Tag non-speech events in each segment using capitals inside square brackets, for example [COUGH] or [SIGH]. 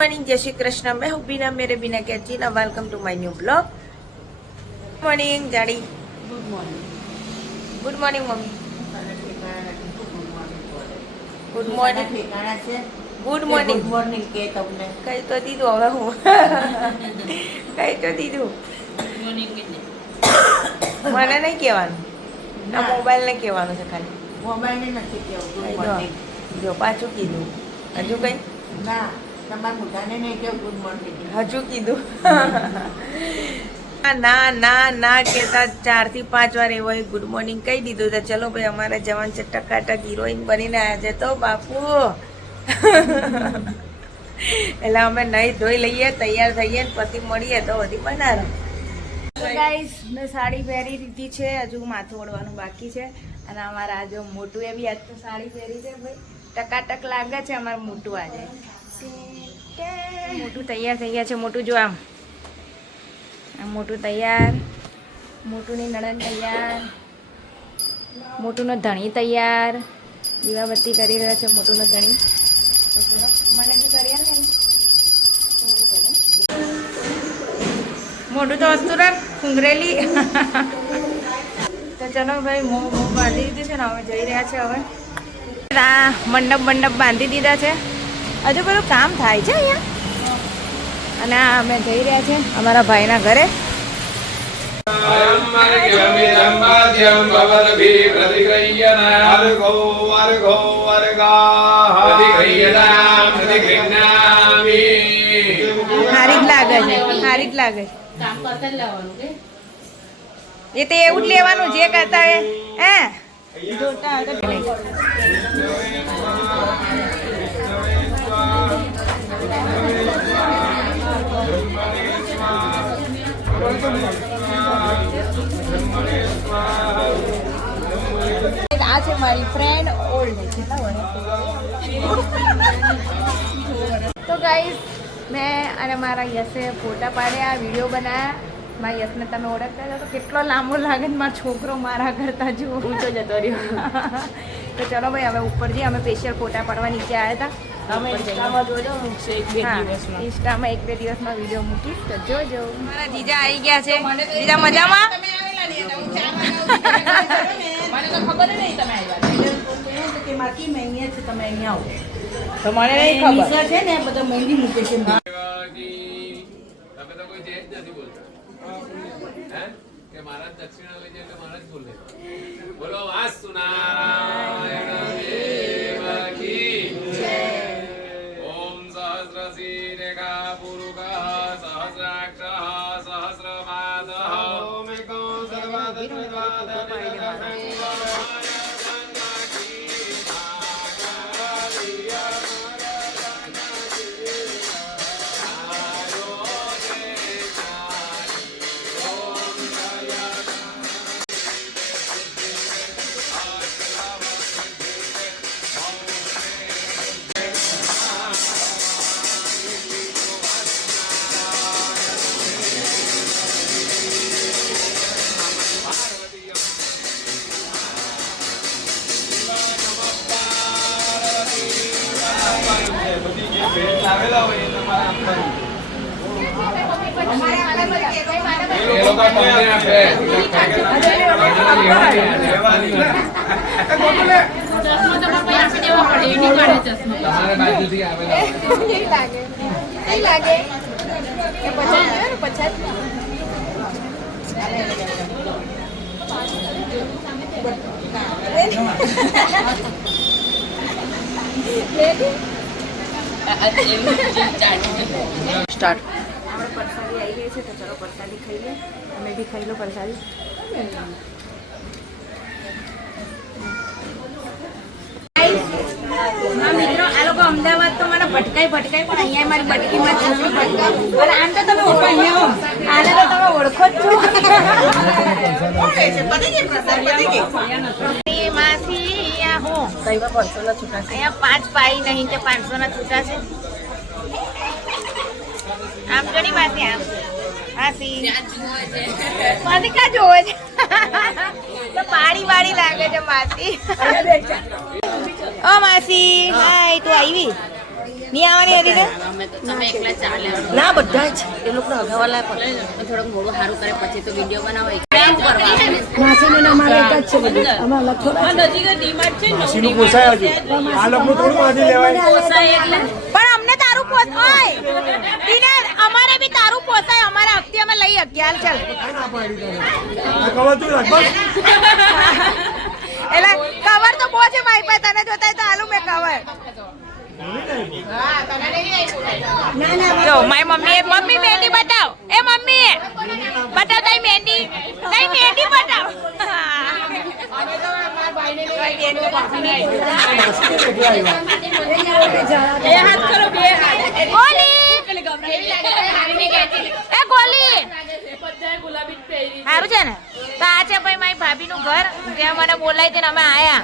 Morning જય શ્રી કૃષ્ણ મેં હું બીના મેરે બીના કેચી ના welcome to my new blog morning જાડી good morning good morning mummy good morning છે? ગુડ મોર્નિંગ ગુડ મોર્નિંગ કે તમને? કઈ તો દીધું હવે હું. [LAUGHS] કઈ તો દીધું. મને નહીં કહેવાનું. ના. મોબાઈલ ને કહેવાનું છે ખાલી. મોબાઈલ ને નથી કેવું ગુડ મોર્નિંગ જો પાછું કીધું. હજુ કઈ? ના. હજુ કીધું. ના, ના ના કેતા ચારથી પાંચ વાર એવો ગુડ મોર્નિંગ કહી દીધું તો ચલો ભાઈ અમારા જવાન છે ટકાટક હિરોઈન બનીને આવ્યા છે. તો બાપુ. એટલે અમે નહીં ધોઈ લઈએ તૈયાર થઈએ ને પછી મળીએ તો બધી બનારો. ગાઈસ મેં સાડી પહેરી દીધી છે. હજુ માથું ઓળવાનું બાકી છે. અને અમારા આજે જો મોટું એ બી આજ તો સાડી પહેરી છે ભાઈ. ટકાટક લાગે છે અમારું મોટું આજે. મોટું તૈયાર થઈ ગયા છે, મોટું જો આમ. મોટું તૈયાર, મોટુંની નણંદ તૈયાર, મોટુંનો ધણી તૈયાર, દીવાબત્તી કરી રહ્યો છે મોટુંનો ધણી. તો મને બી કરીએ ને. મોટું તો વસ્તુ રાખ કુંગરેલી તો ચલો ભાઈ, મોં બાંધી દીધું છે ને હવે જઈ રહ્યા છે હવે. મંડપ મંડપ બાંધી દીધા છે. હજુ બધું કામ થાય છે અહીંયા? અને અમે જઈ રહ્યા છે અમારા ભાઈના ઘરે. હારી જ લાગે છે, હારી જ લાગે એ તો એવું જ લેવાનું જે કરતા હોય, હે? જોતા આ છે મારી ફ્રેન્ડ ઓલ્ડ કેટલા વર્ષ તો ગાઈઝ મેં અને મારા યશે ફોટા પાડ્યા વીડિયો બનાવ્યા મારા યશને તમે ઓળખતા હતા તો કેટલો લાંબો લાગે ને મારો છોકરો મારા કરતા જો ઊંચો જતો રહ્યો. [LAUGHS] તો ચલો ભાઈ હવે ઉપર જઈએ અમે સ્પેશિયલ ફોટા પાડવા નીચે આવ્યા હતા. અમે ઇન્સ્ટામાં જોજો મૂકશે એક બે દિવસમાં. ઇન્સ્ટામાં એક બે દિવસમાં વીડિયો મૂકીશ તો જોજો. મારા જીજા આવી ગયા છે. જીજા મજામાં? કે માકી મેં અહીંયા છે તમે અહીંયા આવો. તમારે છે ને બધા મહેંદી મૂકે છે તમે તો કોઈ જય નથી બોલતા. હે? કે મારા દક્ષિણા લઈ જાય એટલે મારા જ બોલે. બોલો વાસ્તુ નારાયણ લાવેલા હોય એ તમારે આપવાનું એ લોકો તમને આપે તમારે બાજુથી આવેલા હોય. સ્ટાર્ટ. આપણે પરસાદી આવી ગઈ છે તો ચલો પરસાદી ખાઈ લે તમે બી ખાઈ લો પરસાદી. મિત્રો આ લોકો અમદાવાદ તો મને ભટકાઈ ભટકાઈ પણ અહીંયા મારી ભટકાઈ અને આમ તો તમે ઓળખો અહીંયા આને તો તમે ઓળખો જ છો. આ હું અહીંયા પાંચ પાઈ નહીં કે પાંચસો ના છૂટા છે. આમ ઘણી માસી આમ. માસી. માસી કા જોવે છે? તો પાડી વાળી લાગે છે માસી. ઓ માસી. હાય તું આવી? નહીં આવવાની હતી ને તમે એકલા ના બધા જ. એ લોકો અગાવાલા થોડોક મોડું સારું કરે પછી તો વીડિયો બનાવો માસીનું અમારે એક જ છે બધું. અમે અલગ માસીનું પોસાય હજુ. આ લોકોનું થોડું માજી લેવાય. પણ અમને તારું પોસ ઓય! અમારે બી તારું પોસાય અમારે અમે લઈ હાલ ચાલ. આ તું રાખ [LAUGHS] એટલે કવર તો બહુ છે મારી પાસે તને જોતા હોય તો આલુ મેં કવર જો મારી મમ્મી મમ્મી મહેંદી બતાવ. એ છે ને? તો આ છે ભાઈ મારી ભાભીનું ઘર. ત્યાં મને બોલાય છે અમે આયા.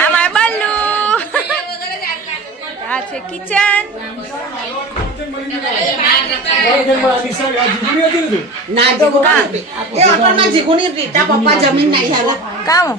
આ મારું બલ્લુ આ છે કિચન. ના જીગુની એ હોટલમાં જીગુની રીતા પપ્પા જમીન નહીં હાલે. કામ.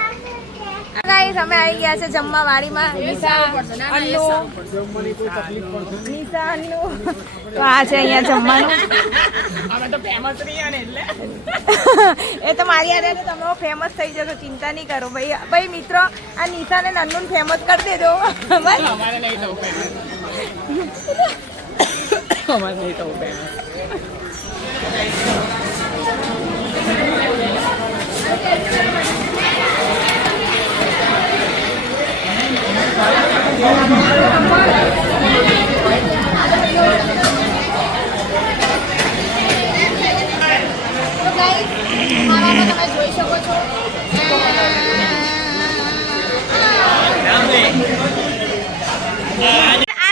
ગાઈસ અમે આવી ગયા છે જમવા વાડીમાં. તો આ છે અહીંયા જમવાનું. [LAUGHS] એ તો મારી યાદ તો તમે ફેમસ થઈ જશો ચિંતા નહીં કરો. ભાઈ ભાઈ મિત્રો આ નિશા ને નન્નુ ફેમસ કરી દેજો. બસ તો ગાઈસ મારામાં તમે જોઈ શકો છો આ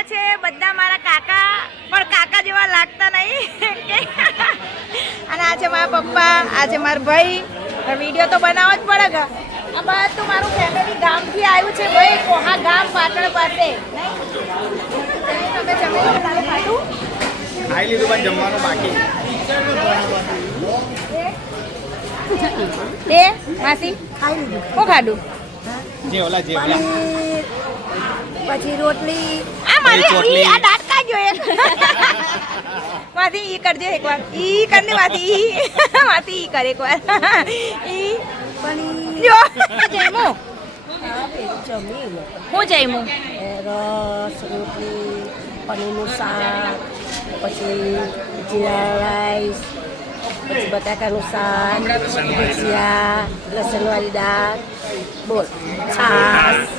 છે બધા મારા કાકા, પણ કાકા જેવા લાગતા નહીં. અને આ છે મારા પપ્પા, આ છે મારા ભાઈ. વીડિયો તો બનાવવો જ પડે આ બધું મારું ફેમિલી ગામથી આવ્યું છે ભાઈ કોહા ગામ પાટણ પાસે. નહીં? તમે જમી ખાધું? ખાઈ લીધું પણ જમવાનું બાકી. તે માસી? ખાઈ લીધું. શું ખાધું? જે ઓલા જે ઓલા. પછી રોટલી. આ મારી આ કાઢજો એક માથી ઈ કરજો એકવાર ઈ કરને માથી ઈ માથી ઈ કર એકવાર ઈ પનીર જો જમો હું જઈમુ રસ રોટલી પનીરનું શાક પછી જીરા રાઈસ પછી બટાકાનું શાક ભજીયા લસણવાળી દાળ બોલ છાશ.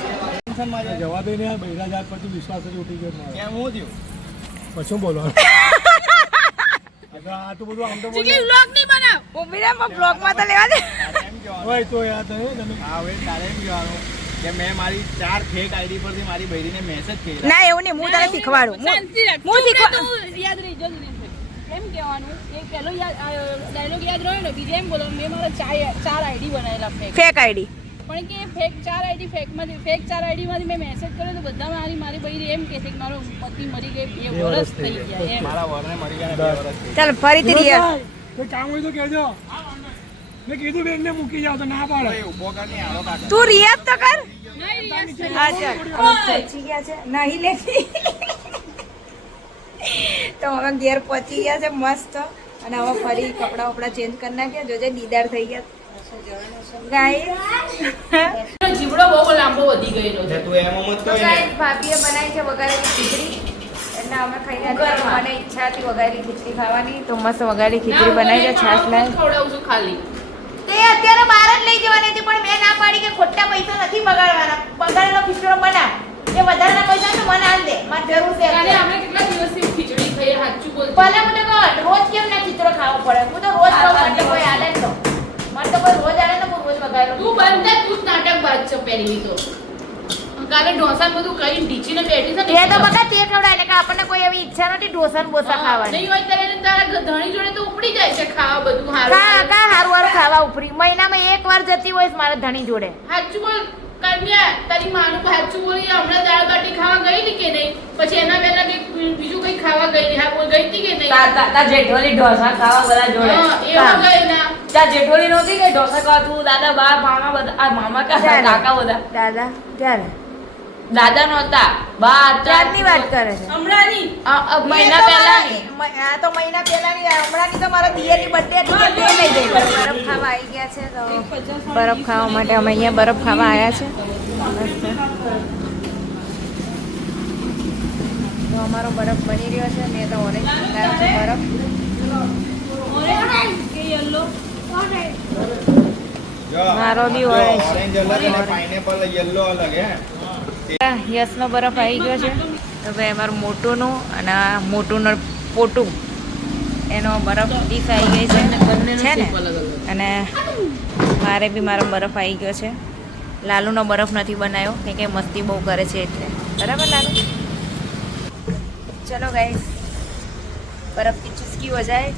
જવા દઈને આ બૈરા જાત પછી વિશ્વાસ જ ઉઠી ગયો કેમ હું થયું? પછી બોલવાનું આ તો- આ તો બધું આમ તો બોલે. ઊભી રે બ્લોગમાં તો લેવા દે. હોય તો યાદ થયું તમે? હવે તારે એમ કહેવાનું કે મેં મારી ચાર ફેક આઈડી પરથી મારી બૈરીને મેસેજ કર્યા. ના એવું નહીં હું તને શીખવાડું. હું- હું શીખવા યાદ રહી જો એમ કહેવાનું એક પહેલો ડાયલોગ યાદ રહ્યો ને બીજે એમ બોલો મેં મારા ચાર ચાર આઈડી બનાવેલા ફેક ફેક આઈડી પણ કે ફેક ચાર આઈડી ફેકમાંથી ફેક ચાર આઈડીમાંથી મેં મેસેજ કર્યો તો બધા મારી મારી ભાઈ એમ કે છે કે મારો પતિ મરી ગઈ બે વર્ષ થઈ ગયા એમ. મારા વરને મરી ગયા ને ચાલ ફરીથી રિયા કોઈ કામ હોય તો કહેજો. મેં કીધું બેન ને મૂકી જાવ તો ના પાડે. ઊભો કરીને આવો કાકા. તું રિયા તો કર. પહોંચી ગયા છે. નહીં લેતી. તો હવે ઘેર પહોંચી ગયા છે મસ્ત. અને હવે ફરી કપડા વપડા ચેન્જ કરી નાખ્યા. જોજે દીદાર થઈ ગયા. ગાઈસ જીવડો બહુ લાંબો વધી ગયેલો છે. તું એમ મત તો ગાઈસ ભાભીએ બનાવી છે વઘારેલી ખીચડી. એટલે અમે ખાઈને મને ઈચ્છા હતી વઘારેલી ખીચડી ખાવાની. તો મસ્ત વઘારેલી ખીચડી બનાવી છે છાશ ખવડાવું છું ખાલી. તે અત્યારે બહાર જ લઈ જવાની હતી પણ મેં ના પાડી કે ખોટા પૈસા નથી બગાડવાના. બગાડેલો ખીચડો બનાવ. એ વધારાના પૈસા તો મને આલ કાલે ઢોસા બધું કરીને ઢીચીને બેઠી છે ને તો બધા તે ખવડાય એટલે કે આપણને કોઈ એવી ઈચ્છા નથી ઢોસા ને બોસા ખાવાની. નહીં હોય ત્યારે તારા ધણી જોડે તો ઉપડી જાય છે ખાવા બધું કા હારું. કા હારું હારું ખાવા ઉપરી? મહિનામાં એક વાર જતી હોય મારા ધણી જોડે. સાચું બોલ કન્યા તારી માનું સાચું બોલી હમણાં દાળ બાટી ખાવા ગઈ હતી કે નહીં? પછી એના પહેલા કંઈક બીજું કઈ ખાવા ગઈ. હા કોઈ ગઈ હતી કે નહીં? તા- તા- તા જેઠોલી ઢોસા ખાવા બધા જોડે. હા, એવું ગઈ ના તા જેઠોલી નહોતી કે ઢોસા ખાવા તું દાદા બા મામા બધા આ મામા કા. કાકા બધા? દાદા ત્યારે દાદા નહોતા બા અત્યારની વાત કરે છે. હમણાંની? મહિના પહેલાની. આ તો મહિના પહેલાની હમણાંની તો મારા દિયરની બર્થડે હતી કે તે લઈ ગઈ. બરફ ખાવા આવી ગયા છે તો બરફ ખાવા માટે અમે અહીંયા બરફ ખાવા આવ્યા છે. તો અમારો બરફ બની રહ્યો છે મેં તો ઓરેન્જ મંગાવ્યો છે બરફ. મારો બી ઓરેન્જ. ઓરેન્જ અલગ અને પાઇનેપલ યલો અલગ હે. યસનો બરફ આવી ગયો છે. તો ભાઈ અમારું મોટુંનું અને મોટું પોટું એનો બરફ ડીશ આવી ગઈ છે. છે ને? અને મારે બી મારો બરફ આવી ગયો છે. લાલુનો બરફ નથી બનાવ્યો કે કે મસ્તી બહુ કરે છે એટલે. બરાબર લાલુ? ચલો ગાઈસ બરફથી ચુસ્કી હો જાય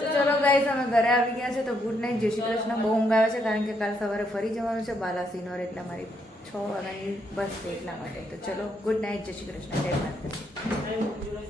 તો ચલો ગાઈસ અમે ઘરે આવી ગયા છે તો ગુડ નાઇટ જય શ્રી કૃષ્ણ. બહુ ઊંઘ આવે છે કારણ કે કાલ સવારે ફરી જવાનું છે બાલાસિનોર એટલે મારી છ વાગ્યાની બસ છે એટલા માટે. તો ચલો ગુડ નાઇટ જય શ્રી કૃષ્ણ, જય માતા